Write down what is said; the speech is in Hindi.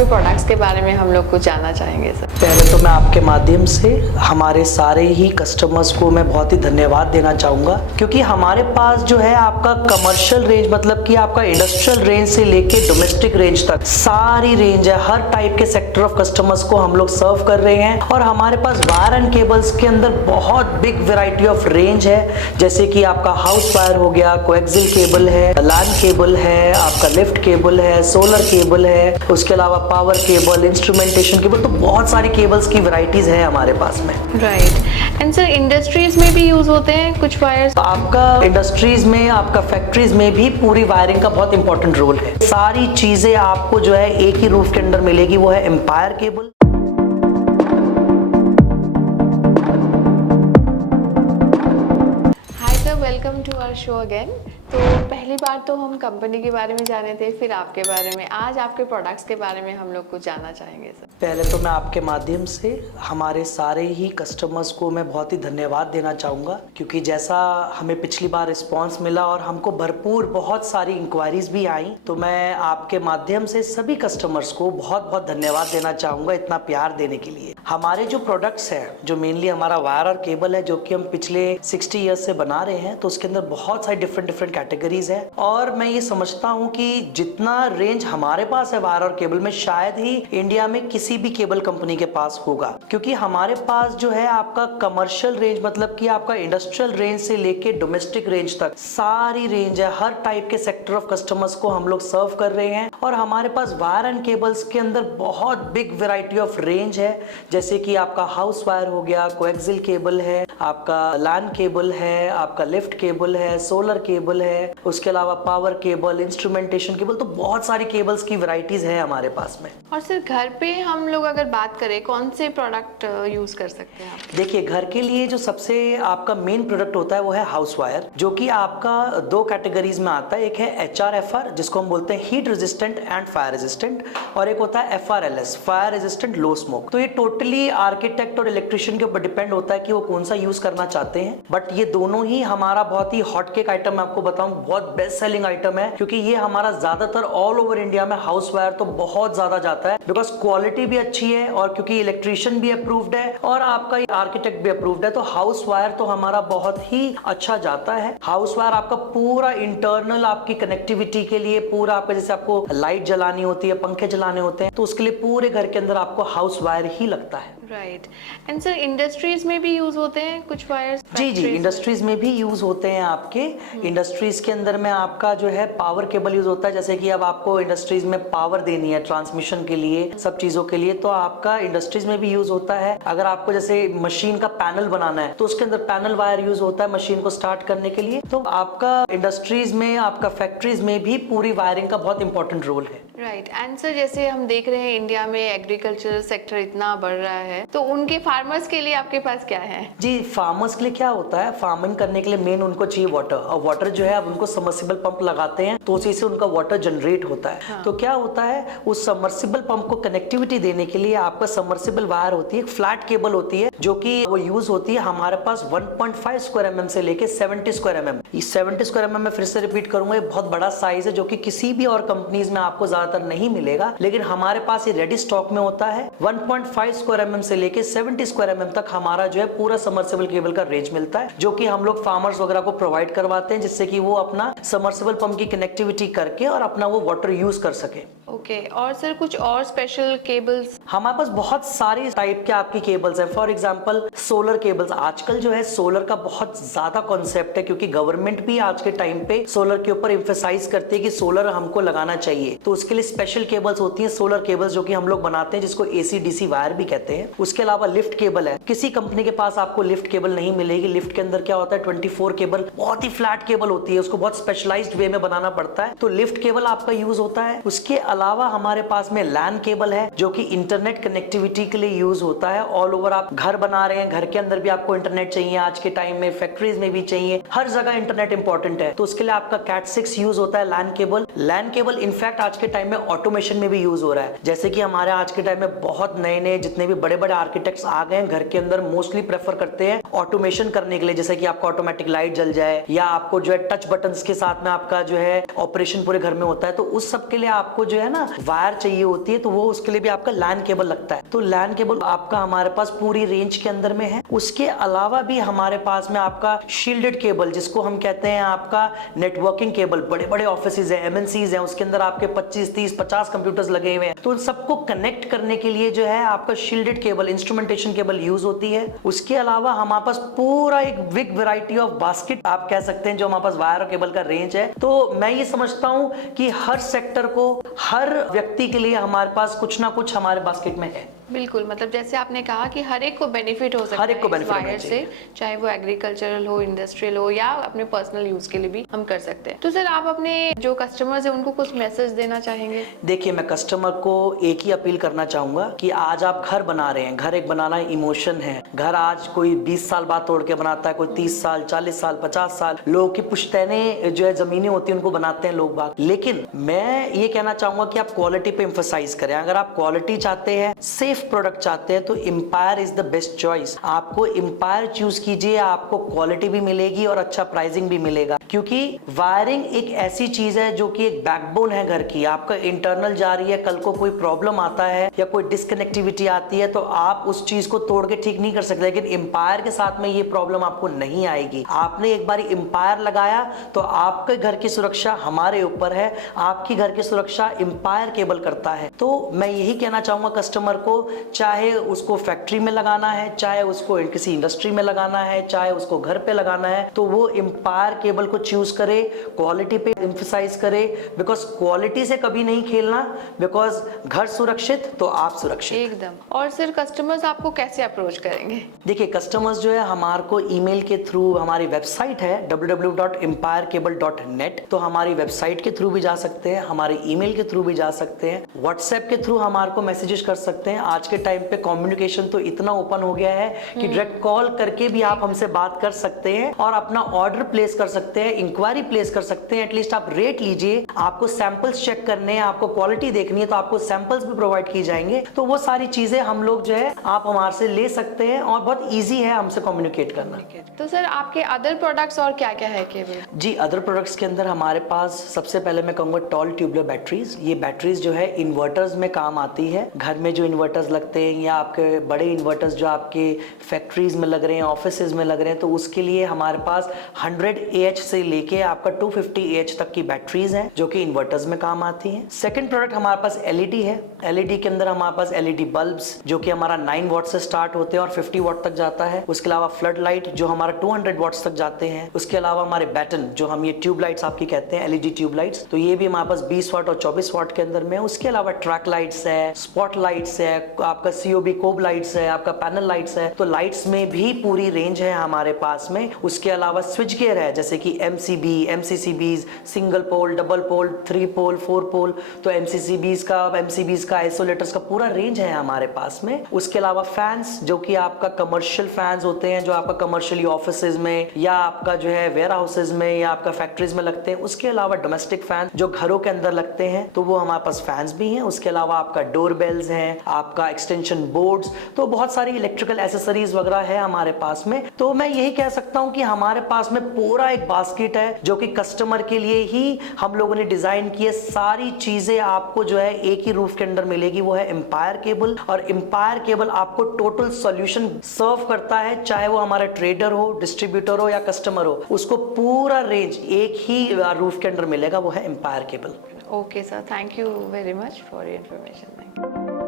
आपके प्रोडक्ट्स के बारे में हम लोग कुछ जानना चाहेंगे सर। पहले तो मैं आपके माध्यम से हमारे सारे ही कस्टमर्स को मैं बहुत ही धन्यवाद देना चाहूँगा, क्योंकि हमारे पास जो है आपका कमर्शियल रेंज मतलब कि आपका इंडस्ट्रियल रेंज से लेके डोमेस्टिक रेंज तक सारी रेंज है। हर टाइप के सेक्टर ऑफ कस्टमर्स को हम लोग सर्व कर रहे हैं और हमारे पास वायर एंड केबल्स के अंदर बहुत बिग वैरायटी ऑफ रेंज है, जैसे कि आपका हाउस वायर हो गया, कोएक्सियल केबल है, लैन केबल है, आपका लिफ्ट केबल है, सोलर केबल है, उसके अलावा पावर केबल, इंस्ट्रूमेंटेशन केबल, तो बहुत सारी केबल्स की वैरायटीज है हमारे पास में। राइट। एंड सर इंडस्ट्रीज में भी यूज होते हैं कुछ वायर्स? आपका इंडस्ट्रीज में, आपका फैक्ट्रीज में भी पूरी वायरिंग का बहुत इंपॉर्टेंट रोल है। सारी चीजें आपको जो है एक ही रूफ के अंदर मिलेगी, वो है Empire cable. Hi sir, welcome to our show again. तो पहली बार तो हम कंपनी के बारे में जाने थे, फिर आपके बारे में। आज आपके प्रोडक्ट्स के बारे में हम लोग कुछ जानना चाहेंगे सर। पहले तो मैं आपके माध्यम से हमारे सारे ही कस्टमर्स को मैं बहुत ही धन्यवाद देना चाहूँगा, क्योंकि जैसा हमें पिछली बार रिस्पांस मिला और हमको भरपूर बहुत सारी इंक्वायरीज भी आई, तो मैं आपके माध्यम से सभी कस्टमर्स को बहुत बहुत धन्यवाद देना चाहूँगा इतना प्यार देने के लिए। हमारे जो प्रोडक्ट्स हैं, जो मेनली हमारा वायर और केबल है, जो कि हम पिछले 60 ईयर्स से बना रहे हैं, तो उसके अंदर बहुत सारी डिफरेंट कैटेगरीज है और मैं ये समझता हूँ कि जितना रेंज हमारे पास है वायर और केबल में, शायद ही इंडिया में किसी भी केबल कंपनी के पास होगा, क्योंकि हमारे पास जो है आपका कमर्शियल रेंज मतलब कि आपका इंडस्ट्रियल रेंज से लेके डोमेस्टिक रेंज तक सारी रेंज है। हर टाइप के सेक्टर ऑफ कस्टमर्स को हम लोग सर्व कर रहे हैं और हमारे पास वायर एंड केबल्स के अंदर बहुत बिग वैरायटी ऑफ रेंज है, जैसे कि आपका हाउस वायर हो गया, कोएक्सियल केबल है, आपका लैन केबल है, आपका लिफ्ट केबल है, सोलर केबल है, उसके अलावा पावर केबल, इंस्ट्रूमेंटेशन केबल, तो बहुत सारी केबल्स की वैरायटीज है हमारे पास में। और सर घर पे हम लोग अगर बात करें, कौन से प्रोडक्ट यूज कर सकते हैं आप? देखिए, घर के लिए जो सबसे आपका मेन प्रोडक्ट होता है वो है हाउस वायर, जो कि आपका दो कैटेगरीज में आता है। एक है HRFR, जिसको हम बोलते हैं heat resistant and fire resistant, और एक होता है FRLS, fire resistant low smoke. तो ये टोटली आर्किटेक्ट और इलेक्ट्रिशियन के ऊपर डिपेंड होता है कि वो कौन सा यूज करना चाहते हैं, बट ये दोनों ही हमारा बहुत ही हॉट केक आइटम, मैं आपको बताऊं बहुत बेस्ट सेलिंग आइटम है, क्योंकि ये हमारा ज्यादातर ऑल ओवर इंडिया में हाउस वायर तो बहुत ज्यादा जाता है, बिकॉज क्वालिटी भी अच्छी है और क्योंकि इलेक्ट्रिशियन भी अप्रूव्ड है और आपका आर्किटेक्ट भी अप्रूव्ड है, तो हाउस वायर तो हमारा बहुत ही अच्छा जाता है। हाउस वायर आपका पूरा इंटरनल आपकी कनेक्टिविटी के लिए, पूरा आपका जैसे आपको लाइट जलानी होती है, पंखे जलाने होते हैं, तो उसके लिए पूरे घर के अंदर आपको हाउस वायर ही लगता है। राइट। एंड सर इंडस्ट्रीज में भी यूज होते हैं कुछ वायर्स? जी, इंडस्ट्रीज में भी यूज होते हैं आपके। इंडस्ट्रीज के अंदर में आपका जो है पावर केबल यूज होता है, जैसे कि अब आपको इंडस्ट्रीज में पावर देनी है ट्रांसमिशन के लिए, सब चीजों के लिए, तो आपका इंडस्ट्रीज में भी यूज होता है। अगर आपको जैसे मशीन का पैनल बनाना है तो उसके अंदर पैनल वायर यूज होता है मशीन को स्टार्ट करने के लिए। तो आपका इंडस्ट्रीज में, आपका फैक्ट्रीज में भी पूरी वायरिंग का बहुत इंपॉर्टेंट रोल है। राइट। एंड सर जैसे हम देख रहे हैं इंडिया में एग्रीकल्चर सेक्टर इतना बढ़ रहा है, तो उनके फार्मर्स के लिए आपके पास क्या है? जी, फार्मर्स के लिए क्या होता है, फार्मिंग करने के लिए मेन उनको चाहिए वाटर, और वाटर जो है अब उनको सबमर्सिबल पंप लगाते हैं तो उसी से उनका वाटर जनरेट होता है। हाँ। तो क्या होता है, उस सबमर्सिबल पंप को कनेक्टिविटी देने के लिए आपका सबमर्सिबल वायर होती है, फ्लैट केबल होती है, जो कि वो यूज होती है हमारे पास 1.5 स्क्वायर mm से लेके 70 स्क्वायर mm। इस 70 स्क्वायर mm में फिर से रिपीट करूंगा, ये बहुत बड़ा साइज है, जो कि किसी भी और कंपनीज में आपको ज्यादातर नहीं मिलेगा, लेकिन हमारे पास ये रेडी स्टॉक में होता है। 1.5 स्क्वायर mm से लेके 70 स्क्वायर mm तक हमारा जो है पूरा सबमर्सिबल केबल का रेंज मिलता है, जो कि हम लोग फार्मर्स वगैरह को प्रोवाइड करवाते हैं, जिससे कि वो अपना सबमर्सिबल पंप की कनेक्टिविटी करके और अपना वो वाटर यूज कर सके। ओके। और सर कुछ और स्पेशल केबल्स? हमारे पास बहुत सारे टाइप के आपकी केबल्स हैं। फॉर एग्जांपल सोलर केबल्स, आजकल जो है सोलर का बहुत ज्यादा कॉन्सेप्ट है, क्योंकि गवर्नमेंट भी आज के टाइम पे सोलर के ऊपर एम्फेसाइज करती है कि सोलर हमको लगाना चाहिए, तो उसके लिए स्पेशल केबल्स होती हैं, सोलर केबल्स, जो कि हम लोग बनाते हैं, जिसको AC/DC वायर भी कहते हैं। उसके अलावा लिफ्ट केबल है, किसी कंपनी के पास आपको लिफ्ट केबल नहीं मिलेगी। लिफ्ट के अंदर क्या होता है, 24 केबल, बहुत ही फ्लैट केबल होती है, उसको बहुत स्पेशलाइज्ड वे में बनाना पड़ता है, तो लिफ्ट केबल आपका यूज होता है। उसके अलावा हमारे पास में लैन केबल है, जो कि इंटरनेट इंटरनेट कनेक्टिविटी के लिए यूज होता है। ऑल ओवर आप घर बना रहे हैं, घर के अंदर भी आपको इंटरनेट चाहिए, आज के टाइम में फैक्ट्रीज में भी चाहिए, हर जगह इंटरनेट इंपॉर्टेंट है। तो उसके लिए आपका कैट 6 यूज होता है, LAN cable. LAN cable in fact आज के टाइम में ऑटोमेशन में भी यूज हो रहा है। जैसे कि हमारे आज के टाइम में बहुत नए जितने भी बड़े बड़े आर्किटेक्ट्स आ गए हैं, घर के अंदर मोस्टली प्रेफर करते हैं ऑटोमेशन करने के लिए, जैसे कि आपका ऑटोमेटिक लाइट जल जाए, या आपको जो है टच बटन्स के साथ में आपका जो है ऑपरेशन पूरे घर में होता है। तो उस सब के लिए आपको जो है ना वायर चाहिए होती है, तो वो उसके लिए भी आपका लैन केबल लगता है। तो लैन केबल आपका हमारे पास पूरी रेंज के अंदर में है। उसके अलावा भी हमारे पास में आपका शील्डेड केबल, जिसको हम कहते हैं आपका नेटवर्किंग केबल, बड़े बड़े ऑफिसेज है, एमएनसीज है, उसके अंदर आपके 25, 30, 50 कंप्यूटर्स लगे हुए हैं। तो उन सबको कनेक्ट करने के लिए जो है आपका shielded cable, instrumentation cable use होती है। उसके अलावा हमारे पास पूरा एक बिग वैरायटी ऑफ बास्केट आप कह सकते हैं जो हमारे पास वायर और केबल का रेंज है। तो मैं ये समझता हूं कि हर सेक्टर को, हर व्यक्ति के लिए हमारे पास कुछ ना कुछ हमारे बास्केट में है। बिल्कुल, मतलब जैसे आपने कहा कि हर एक को बेनिफिट हो सकता हर एक को है इस benefit होना वायर से, चाहे वो एग्रीकल्चरल हो, इंडस्ट्रियल हो, या अपने पर्सनल यूज के लिए भी हम कर सकते हैं। तो सर आप अपने जो कस्टमर्स हैं उनको कुछ मैसेज देना चाहेंगे? देखिए, मैं कस्टमर को एक ही अपील करना चाहूंगा कि आज आप घर बना रहे हैं, घर एक बनाना इमोशन है। घर आज कोई 20 साल बाद तोड़ के बनाता है, कोई 30 साल, 40 साल, 50 साल, लोगों की पुश्तैने जो है जमीनें होती है उनको बनाते हैं लोग बाग। लेकिन मैं ये कहना चाहूंगा कि आप क्वालिटी पे एम्फसाइज करें। अगर आप क्वालिटी चाहते हैं, सेफ प्रोडक्ट चाहते हैं, तो Empire is the best choice. आपको एम्पायर चूज कीजिए, आपको क्वालिटी भी मिलेगी और अच्छा प्राइसिंग भी मिलेगा। क्योंकि वायरिंग एक ऐसी चीज है जो कि एक बैकबोन है घर की। आपका इंटरनल जा रही है, कल को कोई प्रॉब्लम आता है या कोई डिस्कनेक्टिविटी आती है तो आप उस चीज को तोड़ के ठीक नहीं कर सकते। लेकिन एम्पायर के साथ में ये प्रॉब्लम आपको नहीं आएगी। आपने एक बार एम्पायर लगाया तो आपके घर की सुरक्षा हमारे ऊपर है, आपकी घर की सुरक्षा एम्पायर केबल करता है। तो मैं यही कहना चाहूंगा कस्टमर को, चाहे उसको फैक्ट्री में लगाना है, चाहे उसको किसी इंडस्ट्री में लगाना है, चाहे उसको घर पे लगाना है, तो वो एम्पायर केबल को चूज करे, क्वालिटी पे एम्फसाइज करे। बिकॉज क्वालिटी से कभी नहीं खेलना, बिकॉज घर सुरक्षित तो आप सुरक्षित एकदम। और सर कस्टमर्स आपको कैसे अप्रोच करेंगे? देखिए, कस्टमर्स जो है हमारे को ईमेल के थ्रू, हमारी वेबसाइट है www.empirecable.net, तो हमारी वेबसाइट के थ्रू भी जा सकते हैं, हमारे ईमेल के थ्रू भी जा सकते हैं, व्हाट्सएप के थ्रू हमारे को मैसेजेस कर सकते हैं। आज के टाइम पे कम्युनिकेशन तो इतना ओपन हो गया है कि डायरेक्ट कॉल करके भी आप हमसे बात कर सकते हैं और अपना ऑर्डर प्लेस कर सकते हैं, इंक्वायरी प्लेस कर सकते हैं। एटलीस्ट आप रेट लीजिए, आपको सैंपल्स चेक करने हैं, आपको क्वालिटी देखनी है तो आपको सैंपल्स भी प्रोवाइड की जाएंगे। तो वो सारी चीजें हम लोग जो है आप हमारे से ले सकते हैं और बहुत ईजी है हमसे कम्युनिकेट करना। तो सर आपके अदर प्रोडक्ट्स और क्या क्या है केबल? जी, अदर प्रोडक्ट्स के अंदर हमारे पास सबसे पहले मैं कहूँगा टॉल ट्यूबुलर बैटरीज। ये बैटरीज जो है इन्वर्टर्स में काम आती है। घर में जो इन्वर्टर्स लगते हैं या आपके बड़े इन्वर्टर्स जो आपके फैक्ट्रीज में लग रहे हैं, ऑफिसेज में लग रहे हैं, तो उसके लिए हमारे पास 100 AH से लेके आपका 250 AH तक की बैटरीज हैं जो कि इन्वर्टर्स में काम आती हैं। सेकंड प्रोडक्ट हमारे पास LED है। LED के अंदर हमारे पास LED बल्ब्स जो कि हमारा 9 वॉट से स्टार्ट होते हैं और 50 वॉट तक जाता है। उसके अलावा फ्लड लाइट जो हमारा 200 वॉट्स तक जाते हैं। उसके अलावा हमारे बैटन जो हम ये ट्यूब लाइट्स आपकी कहते हैं, LED ट्यूब लाइट्स, तो ये भी हमारे पास 20 वॉट और 24 वॉट के अंदर में है। उसके अलावा ट्रैक लाइट्स है, स्पॉट लाइट्स है, आपका COB कोब लाइट्स है, आपका पैनल लाइट्स है। तो लाइट्स में भी पूरी रेंज है हमारे पास में। उसके अलावा स्विच गियर है जैसे कि MCB, MCCBs, single pole, double pole, 3 pole, 4 pole, तो MCCBs का आइसोलेटर्स का पूरा रेंज है हमारे पास में। उसके अलावा फैंस जो कि आपका कमर्शियल फैंस होते हैं जो आपका कमर्शियली ऑफिसेज में या आपका जो है वेयर हाउसेज में या आपका फैक्ट्रीज में लगते हैं। उसके अलावा डोमेस्टिक फैन जो घरों के अंदर लगते हैं तो वो हमारे पास फैंस भी हैं। उसके अलावा आपका डोर बेल्स हैं, आपका एक्सटेंशन बोर्ड्स, तो बहुत सारी इलेक्ट्रिकल एसेसरीज वगैरह है हमारे पास में। तो मैं यही कह सकता हूं कि हमारे पास में पूरा एक बास्केट है जो कि कस्टमर के लिए ही हम लोगों ने डिजाइन की है। सारी चीजें आपको जो है एक ही रूफ के अंदर मिलेगी, वो है एम्पायर केबल। और एम्पायर केबल आपको टोटल सॉल्यूशन सर्व करता है, चाहे वो हमारा ट्रेडर हो, डिस्ट्रीब्यूटर हो या कस्टमर हो, उसको पूरा रेंज एक ही रूफ के अंदर मिलेगा, वो है Empire cable. Okay sir, thank you very much for your information.